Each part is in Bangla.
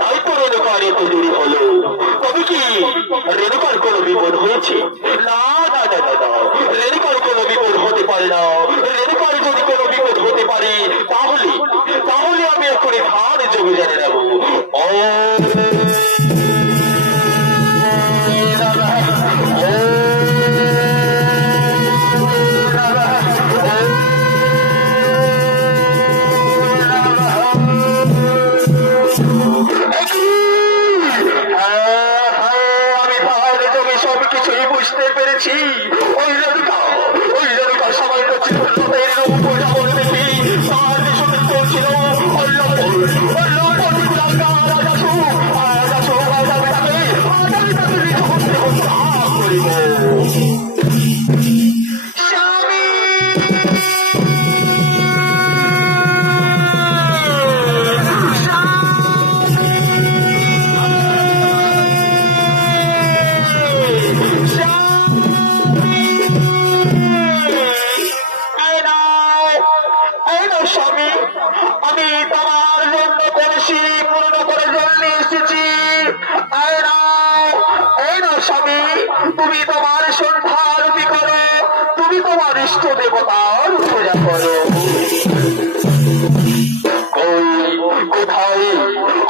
তাই তো রেণুকার এত দেরি হলো। তবে কি রেণুকার কোনো বিপদ হয়েছে? না না না না না, রেণুকার কোনো বিপদ হতে পারে না। রেণুকার যদি কোনো বিপদ হতে পারে তাহলে তাহলে আমি এখনই ধান যোগে জানে নেবো। ও ওই রেণুকা সবাই করছিল তুমি তোমার সন্ধ্যা আরতি করো, তুমি তোমার ইষ্ট দেবতার পূজা করো। কোথায়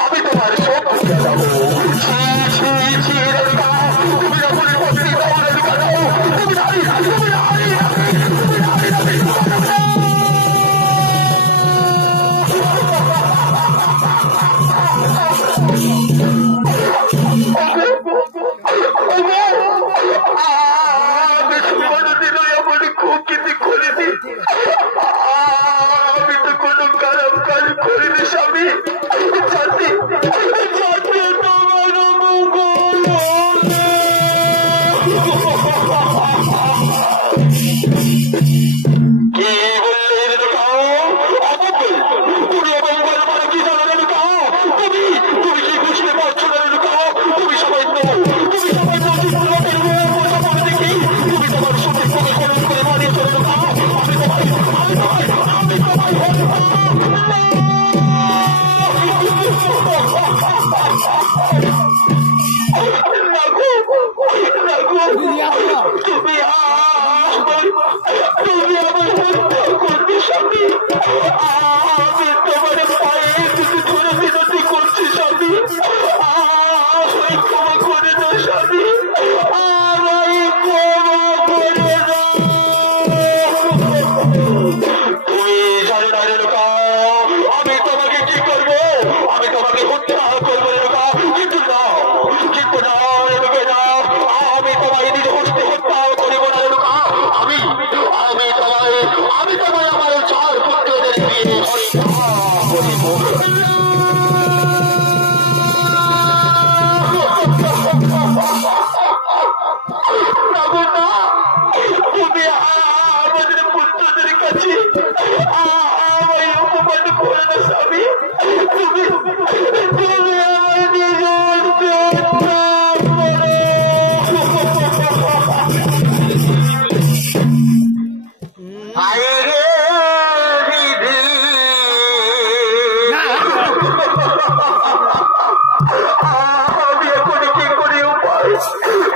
আমি তোমার সব পূজা যাবো। তুমি যখন উপস্থিত হও রেণুকা যাও, তুমি নারী তুমি নারী খুব কিছু করেছি। আমি তো কোনো খারাপ কাজ করিনি স্বামী।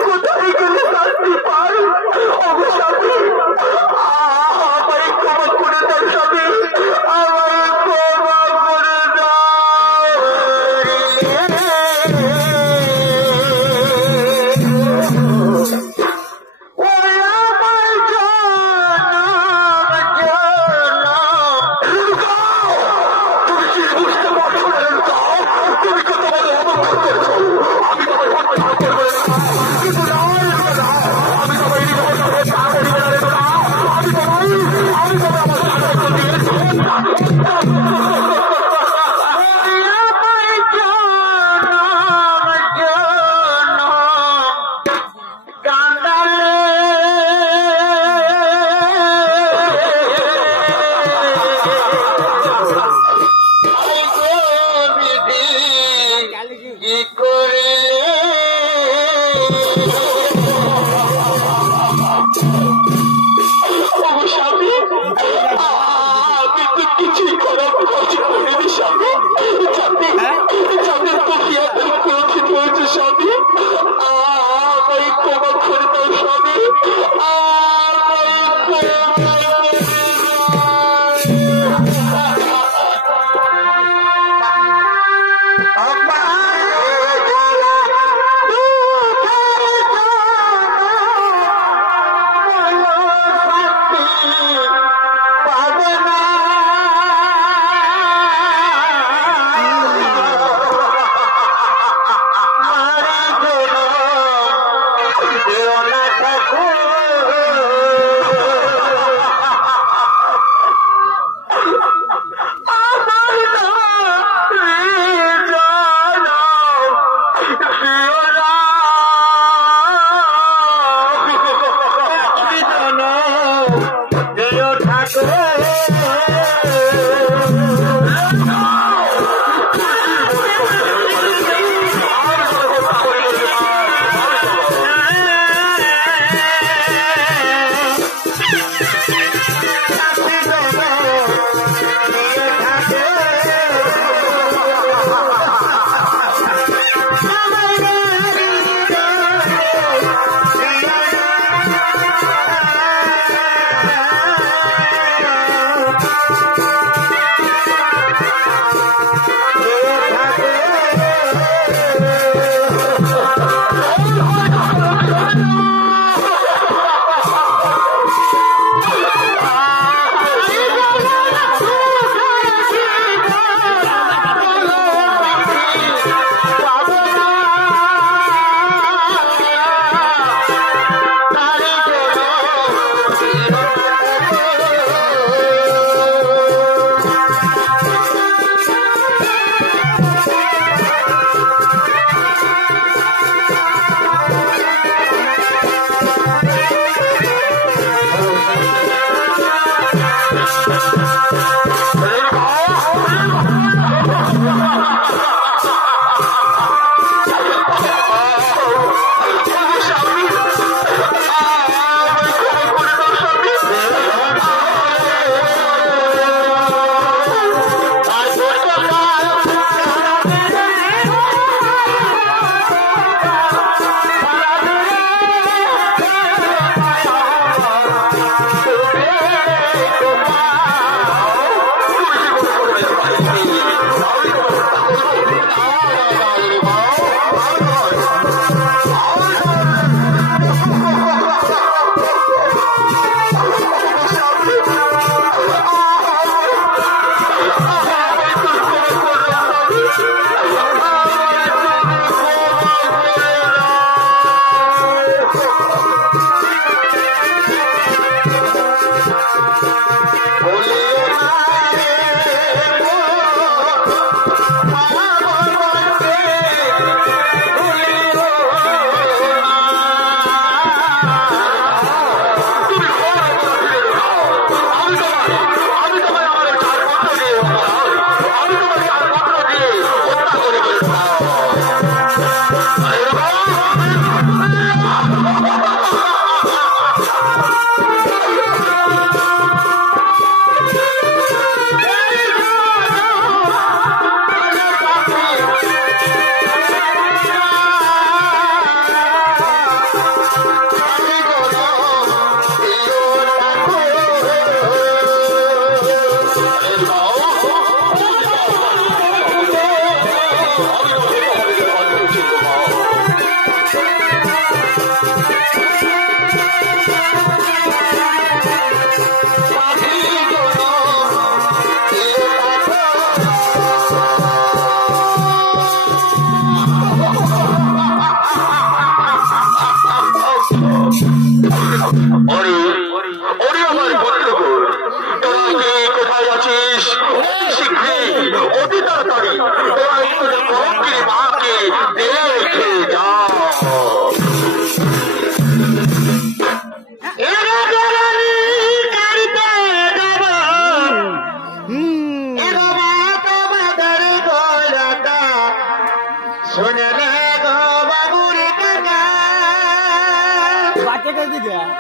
কোথায় গেলে শান্তি পাই? কিছুই খারাপ কাজ করিনি স্বামী। যাদের প্রক্রিয়াতে প্রয়োজিত হয়েছে স্বামী, আমায় ক্ষমা করে দাও স্বামী।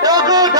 तो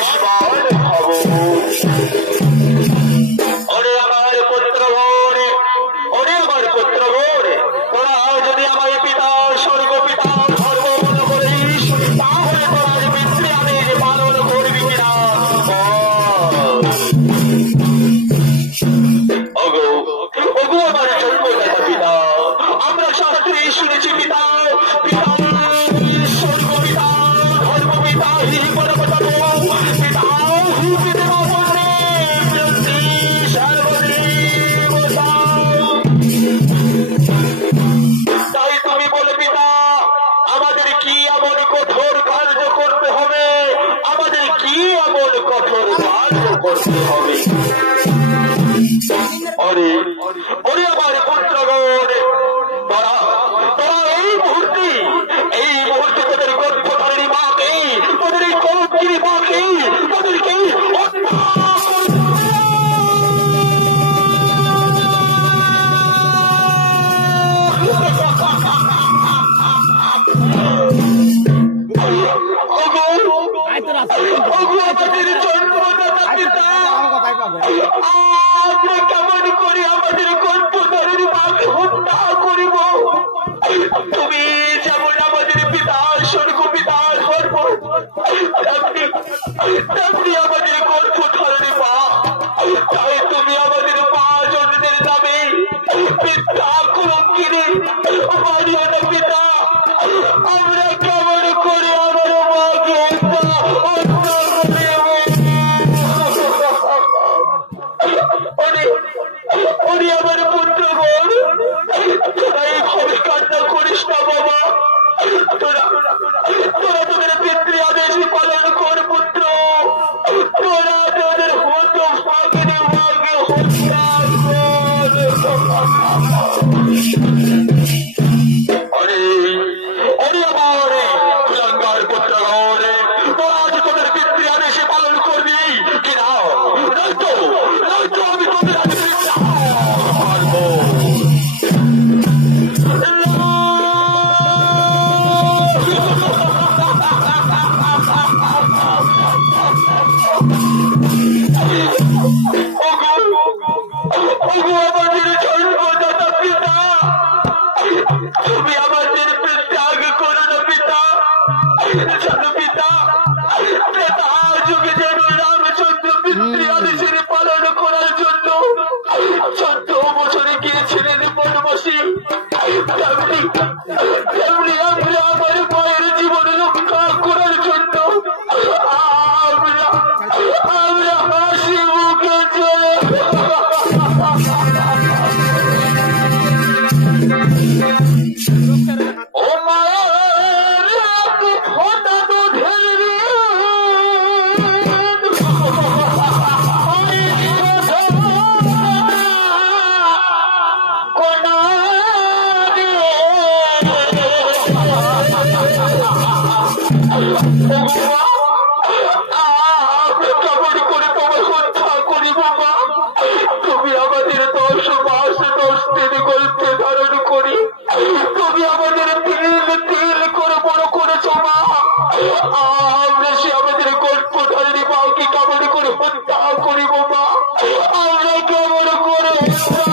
আয়ুষ্মান ভব। ওরে আমার পুত্রগণ, ওরে আমার পুত্রগণ, তোরা যদি আমার পিতা স্বর্গ পিতা ধর্ম মনে করিস, তাহলে তোরা পিতৃ আদেশ পালন করবি কিনা? ওগো ওগো আমার জন্মদাতা পিতা, আমরা শাস্ত্রে শুনেছি পিতা পিতা স্বর্গ পিতা ধর্ম পিতা হি পরমতম পিতা হি পিতা তাই তুমি বলে পিতা আমাদের কি এমন কঠোর কার্য করতে হবে, আমাদের কি এমন কঠোর কার্য করতে হবে? ওরে ওরে আমার পুত্রগণ, তোরা তোরা এই মুহূর্তে তোদের গর্ভধারিণী মাকে, তোদের এই কলঙ্কিনী মাকে, তোদেরকে আমাদের জন্মদাতা পিতা, আমরা কেমন করে আমাদের গর্ভধারিণী মাকে হত্যা করিব? তুমি যেমন আমাদের পিতা স্বর্গ পিতা ধর্ম, তেমনি আমাদের গর্ভধারিণী মা। তাই তুমি আমাদের মা জননীর নামে পিতা কলঙ্কিনী মানিও না পিতা। আমরা কেমন করে আমার মাকে ওরে আমার পুত্রগণ, তোরা এইভাবে কান্না করিস না বাবা, তোরা তোরা তোদের পিতৃ আদেশ পালন কর পুত্র, তোরা তোদের হত ভাগিনী মাকে হত্যা কর। ওরে আমার কুলাঙ্গার পুত্রগণ, তোরা আজ তোদের পিতৃ আদেশে পালন করবি কিনা? নয়তো নয়তো আমি তোদের তুমি আমাদের ত্যাগ করো না পিতা। পিতা পিতা যুগে যেন রামচন্দ্র পিতৃ আদেশের পালন করার জন্য 14 বছরে গিয়েছিলেন বনবাসী, তেমনি আমরা আমার মায়ের জীবন রক্ষা করার জন্য আমরা হাসি মুখে চলে ও মায়ের ফোটা তো ঢেলে কেমন করে তোমার হত্যা করি বাবা? তুমি আমাদের 10 মাস 10 দিন গল্পে ধারণ করি, তুমি আমাদের তিল করে বড় করেছো মা। আমরা সে আমাদের গল্প ধারণী মাকে কেমন করে হত্যা করিব মা? আমরা কেমন করে হত্যা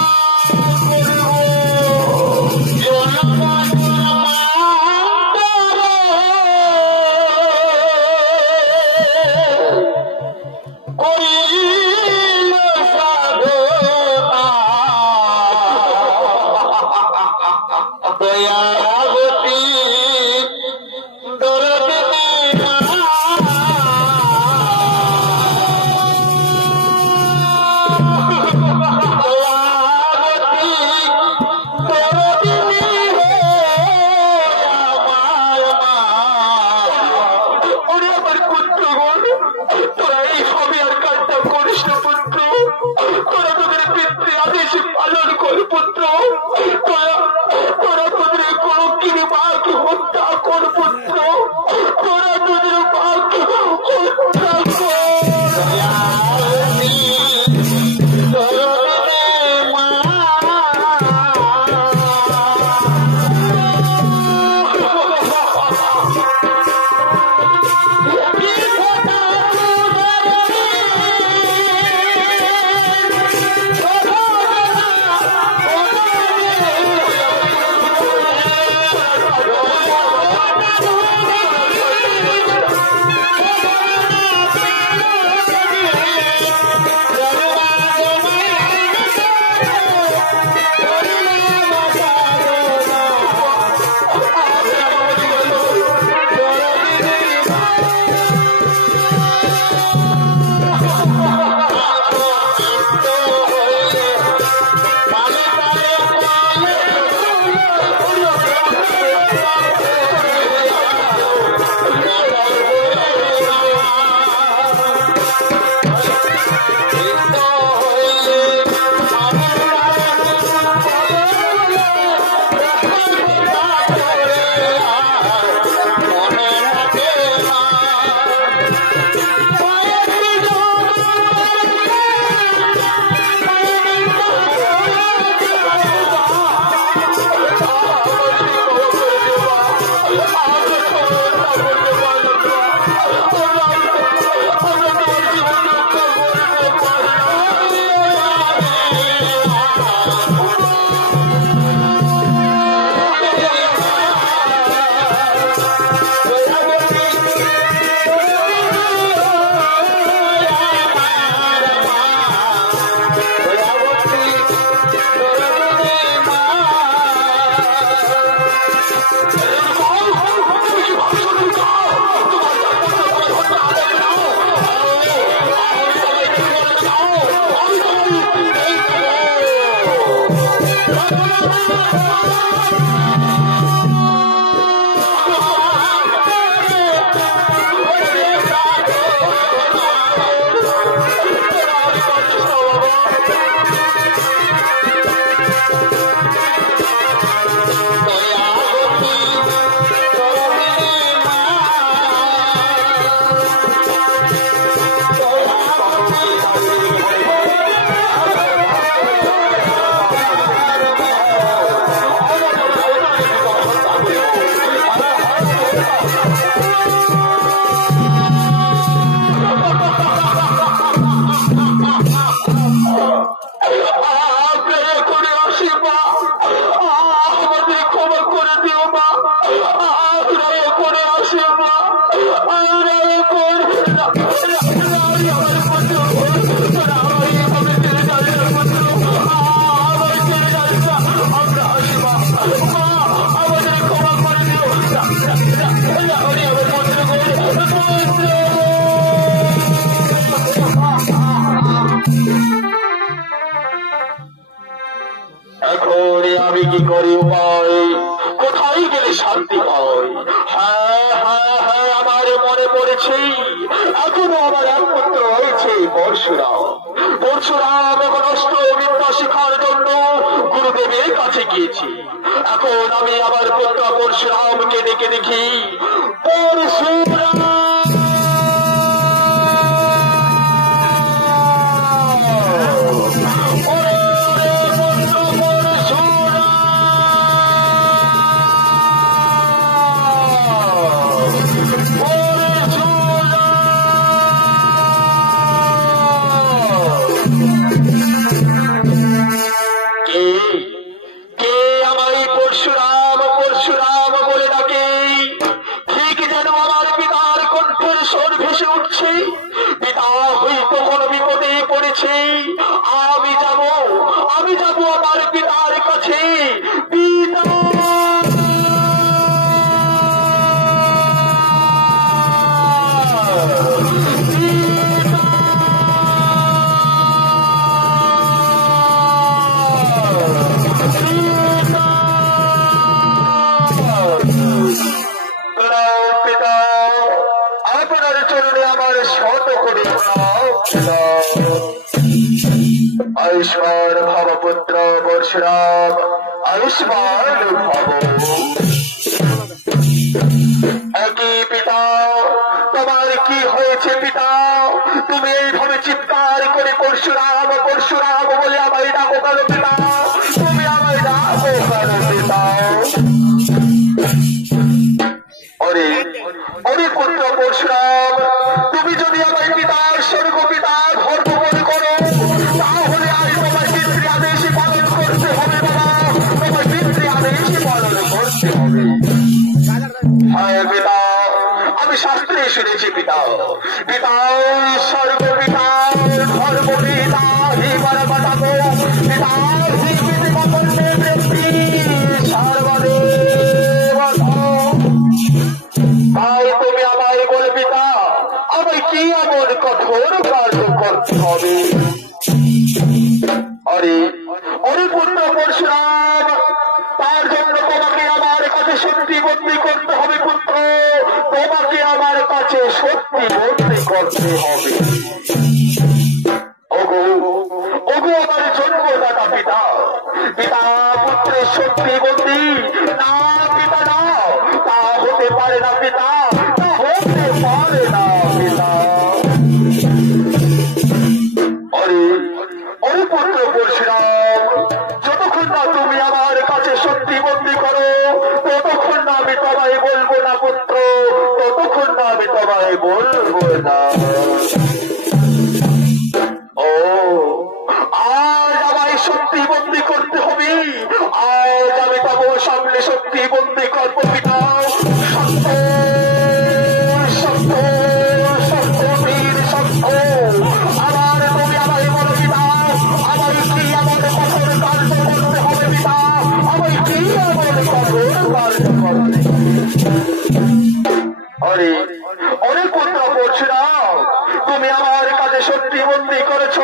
আমার কাছে সত্যি বন্দি করেছ,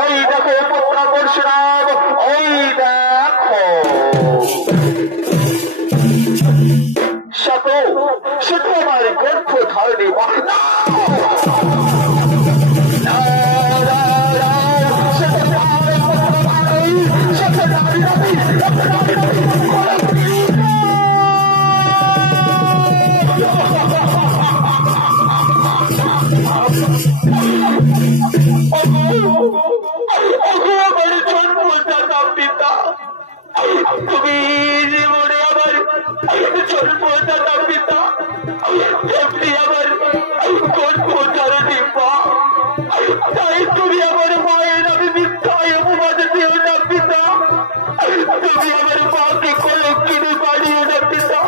ওই দেখো পুত্র পরশুরাম, ওই দেখো সে তো আমার গর্ভ ধারণী তুমি জীবনে আমার জন্মদাতা পিতা, তেমনি আমার গর্ভধারণী মা, তাই তুমি আমার মায়ের আমি মিথ্যায় অপবাদ দিও না পিতা, তুমি আমার মাকে কলঙ্কিনী বাড়িও না পিতা,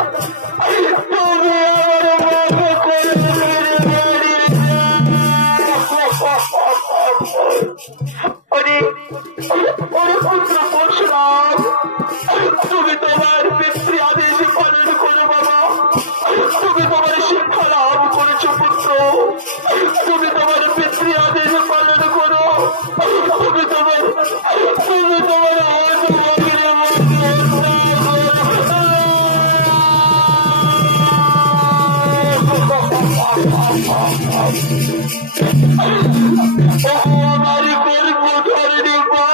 তুমি আমার মাকে কলঙ্কিনী বাড়িয়ে পুত্র পরশুরাম, তুমি তোমার পিতৃ আদেশ পালন করো বাবা, তুমি তোমার শিক্ষা লাভ করেছো পুত্র, তুমি তোমার পিতৃ আদেশ পালন করো, তুমি তোমার আমার গর্ভধারিণী মা,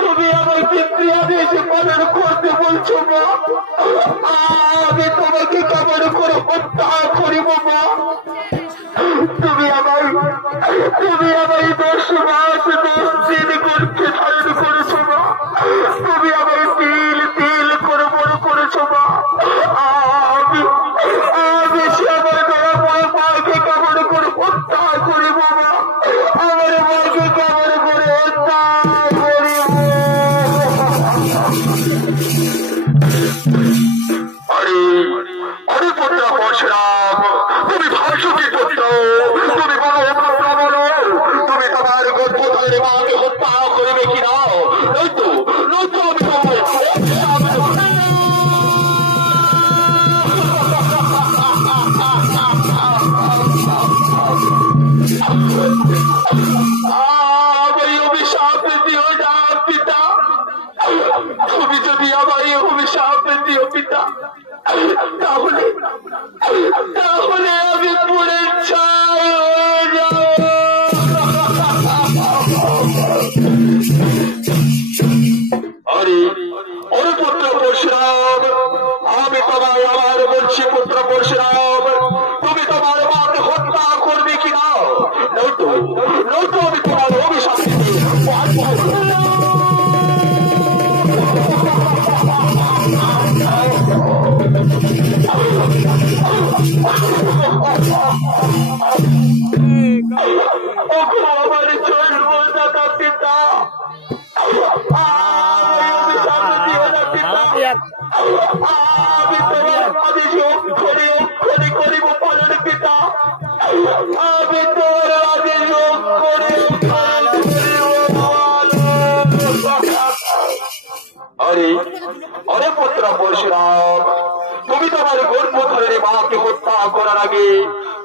তুমি আমার পিতৃ আদেশ পালন করতে বলছো মা, আমি তোমাকে কেমন করে হত্যা করিব মা, তুমি আমার 10 মাস 10 দিন গর্ভে ধারণ করেছো মা, তুমি আমার তিল করে বড় করেছো মা, আমি সে আমার দয়াময় মাকে কেমন করে হত্যা করিব মা, আমার মাকে কেমন করে হত্যা করিব। আরে পুত্র পরশুরাম, তুমি ভাষুকি পুত্র, তুমি বলো পুত্র বলো, তুমি তোমার গর্ভধারী মাকে হত্যা করিবে কিনা, নয়তো আমি তোমার অভিশাপ দিও না পিতা, তুমি যদি আমার অভিশাপ দিও পিতা, তাহলে আমি পুরে ছাই হয়ে যাব। আরে পুত্র পরশুরাম, আমি তোমায় আবার বলছি পুত্র পরশুরাম, তুমি তোমার মাকে হত্যা করবে কিনা, নয়তো আমি তোমার অভিশাপ আমার জন্মদাতা পিতা, আমি তোমার আদেশ অক্ষরে অক্ষরে করিব পালন পিতা, আমি তোমার আদেশ অক্ষরে অরে পুত্র পরশুরাম, তুমি তোমার গর্ভধারী মাকে হত্যা করার আগে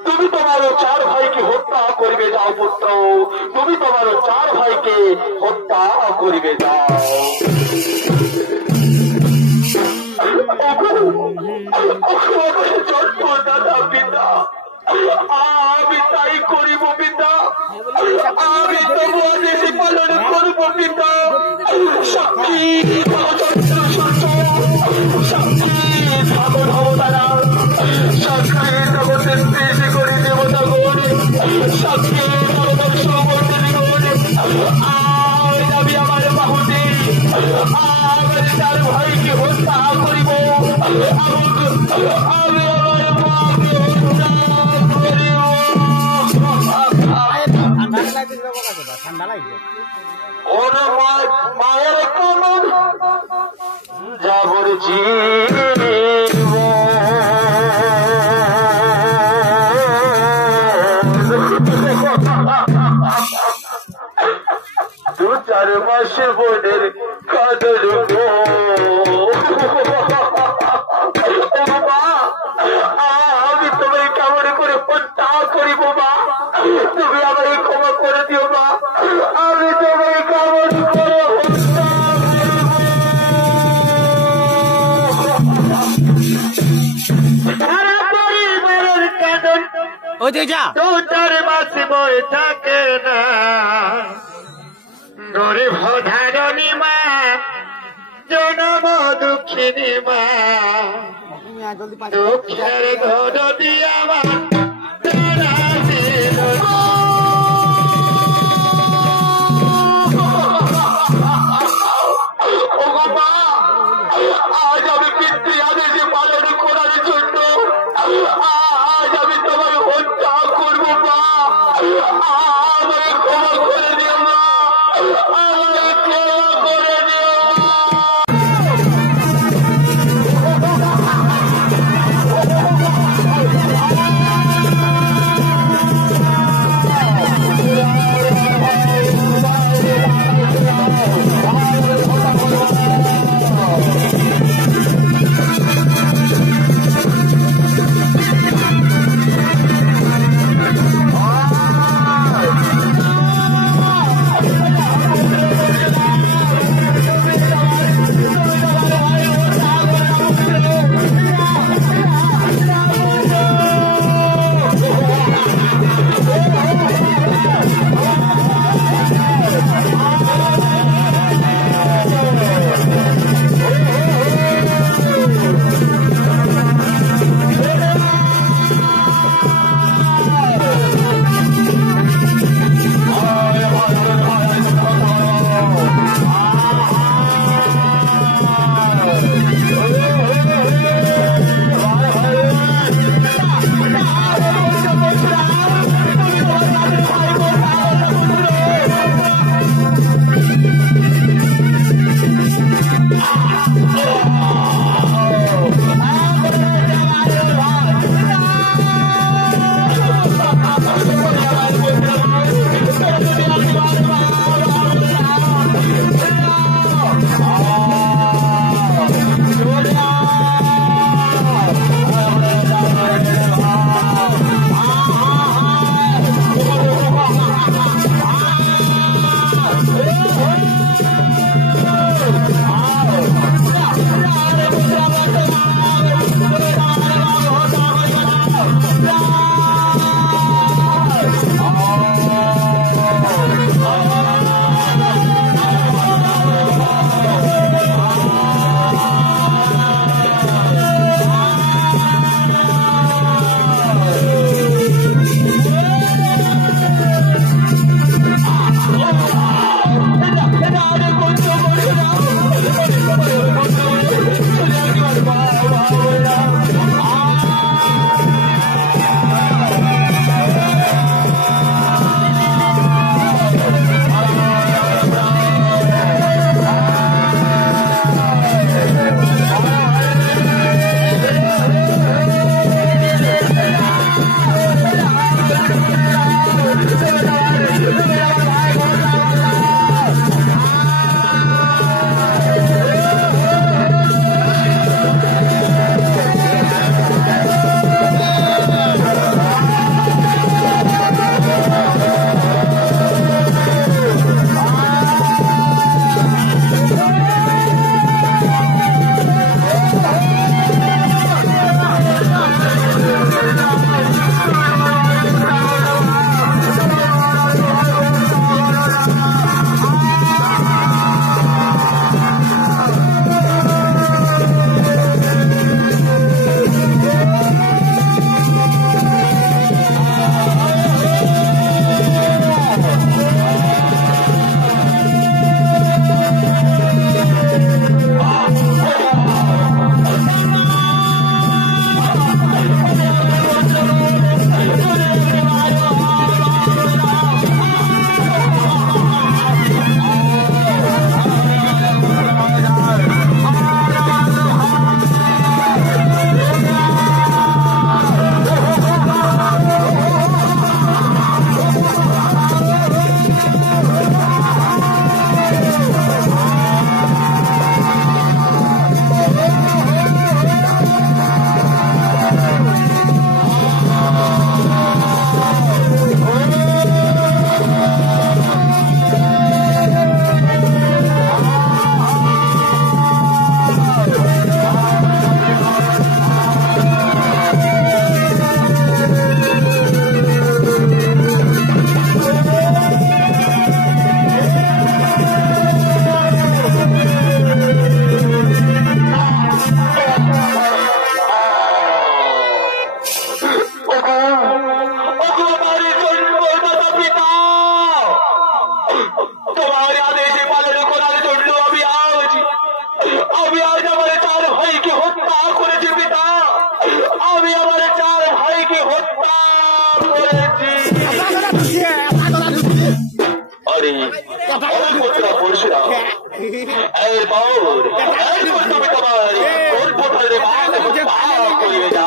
তুমি তোমার 4 ভাইকে হত্যা করিবে যাও পুত্র, তুমি তোমার 4 ভাইকে হত্যা করিবে যাও। জন্মদাতা পিতা, আমি তাই করিব পিতা, আমি তবু আদেশে পালন করব পিতা, সাক্ষী সাক্ষী ঠাকুর অবতারা, সাক্ষী জগতের সৃষ্টি করি দেবতা গৌরী, সাক্ষী সর্বস্ব আমি আমার বাহুতে আমার 4 ভাইকে হত্যা করিব, আমি আমার মাকে হত্যা করিব। ঠান্ডা লাগবে ওর মায়ের কেমন যাবর জীব, দু 4 মাস বোনের কাঁদর গো, আমি তোমায় কেমন করে হত্যা করিব মা, তুমি আমাকে ক্ষমা করে দিও মা, আমি তোমাকে কেমন করে তোর মাসে বই থাকে না গরিব ধারণী মা জনম দুঃখিনী মা দুঃখের ঘর দিয়ে আমার আজ আমি পিতৃ আদেশে পালন করার জন্য আজ আমি তোমার হত্যা করবো মা, আমাকে ক্ষমা করে দিও মা, আমাকে ক্ষমা করে দিও মা। পারি পরশুরাম এরপর তুমি তোমার গর্ভধারণে করিবে না।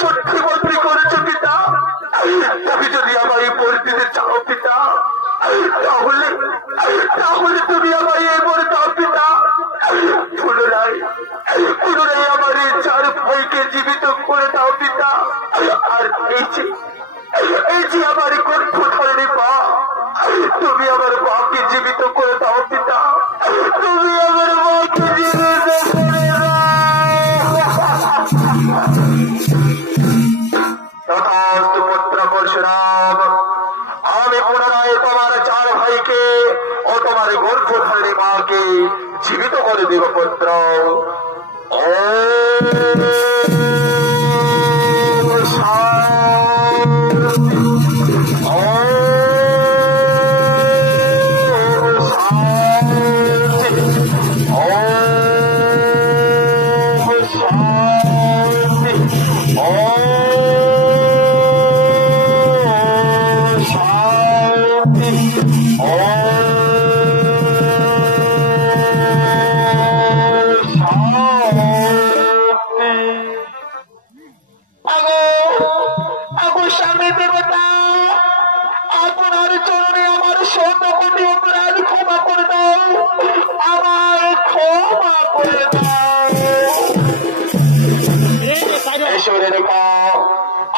সত্যি বদলি করেছো পিতা। তুমি যদি আমার এই পরিস্থিতি চাও পিতা, তাহলে তাহলে তুমি আমার এই বলে দাও পিতা। পুনরায় পুনরায় আমার এই 4 ভাইকে জীবিত করে দাও পিতা। আর এই যে আমার গর্ভধারিণী মা, তুমি আমার মাকে জীবিত করে দাও পিতা। তুমি আমার মাকে জীবিত করে দাও। তথাস্তু পুত্র পরশুরাম, আমি পুনরায় তোমার 4 ভাইকে ও তোমার গর্ভধারিণী মাকে জীবিত করে দেব পুত্র।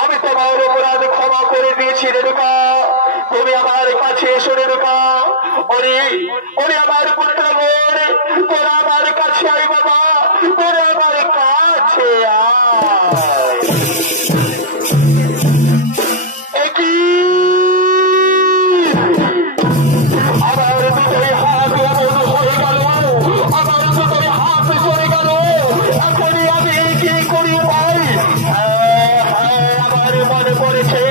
আমি তোমার অপরাধ ক্ষমা করে দিয়েছি রেণুকা। তুমি আমার কাছে এসো রেণুকা। ওরে ওরে আমার পুত্র বোন, তোরা আমার কাছে আয় বাবা, তোরা আমার কাছে আয়। আমার দুটোই হাত হয়ে গেল, আমার দুটোই হাত সরে গেল। এখনই আমি কি করি ভাই? আমার মনে পড়েছে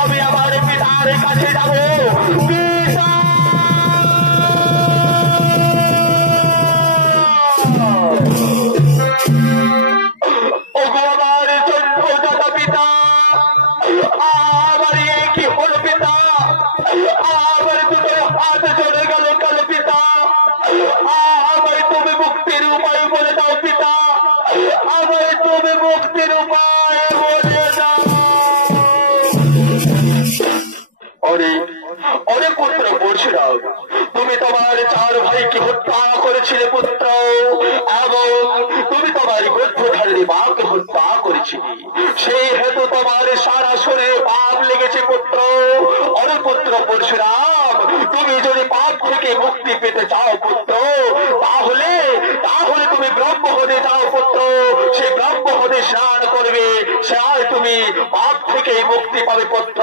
আমি আমার পিতার কাছে যাব। পিতা ওগো আমার জন্মদাতা পিতা, আমার কি হল পিতা? আমার দুটো হাত চলে গেল কেন পিতা? আমায় তুমি মুক্তির উপায় বলে দাও পিতা, আমায় তুমি মুক্তির উপায় বলে দাও। অনেক পুত্র পরশুরাম, তুমি তোমার 4 ভাইকে হত্যা করেছিলে পুত্র, এবং তুমি তোমার গর্ভধারিণী মাকে হত্যা করেছিলে। সেই হেতু তোমার সারা শরীরে পাপ লেগেছে পুত্র। অনেক পুত্র পরশুরাম, তুমি যদি পাপ থেকে মুক্তি পেতে চাও পুত্র, তাহলে তাহলে তুমি ব্রহ্মহদে যাও পুত্র। সেই ব্রহ্মহদে স্নান করবে, স্নান তুমি পাপ থেকে মুক্তি পাবে পুত্র,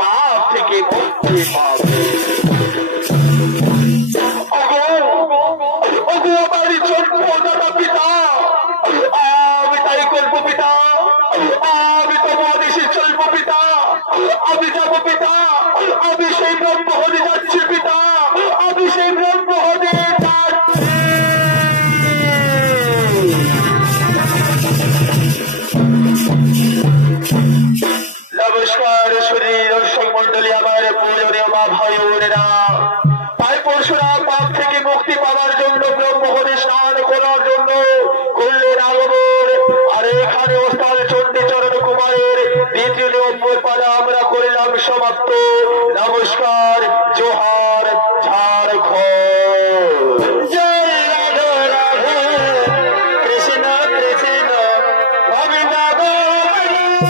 পাপ থেকে মুক্তি পাবে। ওগো আমার জন্মদাতা পিতা, আমি তাই করবো পিতা। আমি তোমার দেশে চলবো পিতা, আমি যাবো পিতা। আমি সেই ব্রহ্মহদে যাচ্ছি পিতা, আমি সেই ব্রহ্মহদে যাচ্ছি। নমস্কার শরীর দর্শক মন্ডলী, আমার পূজনীয় মা ভাই বোনেরা, তাই পরশুরাম পাপ থেকে মুক্তি পাওয়ার জন্য ব্রহ্মহদে স্নান করার জন্য করলেন আগমন। আর এখানে ওস্তাদ চণ্ডীচরণ কুমারের 2য় নম্বর পালা আমরা করলাম সমাপ্ত। নমস্কার, জোহার, ঝাড়খণ্ড। জয় রাধা রাধা, কৃষ্ণ কৃষ্ণ, গোবিন্দ গোবিন্দ।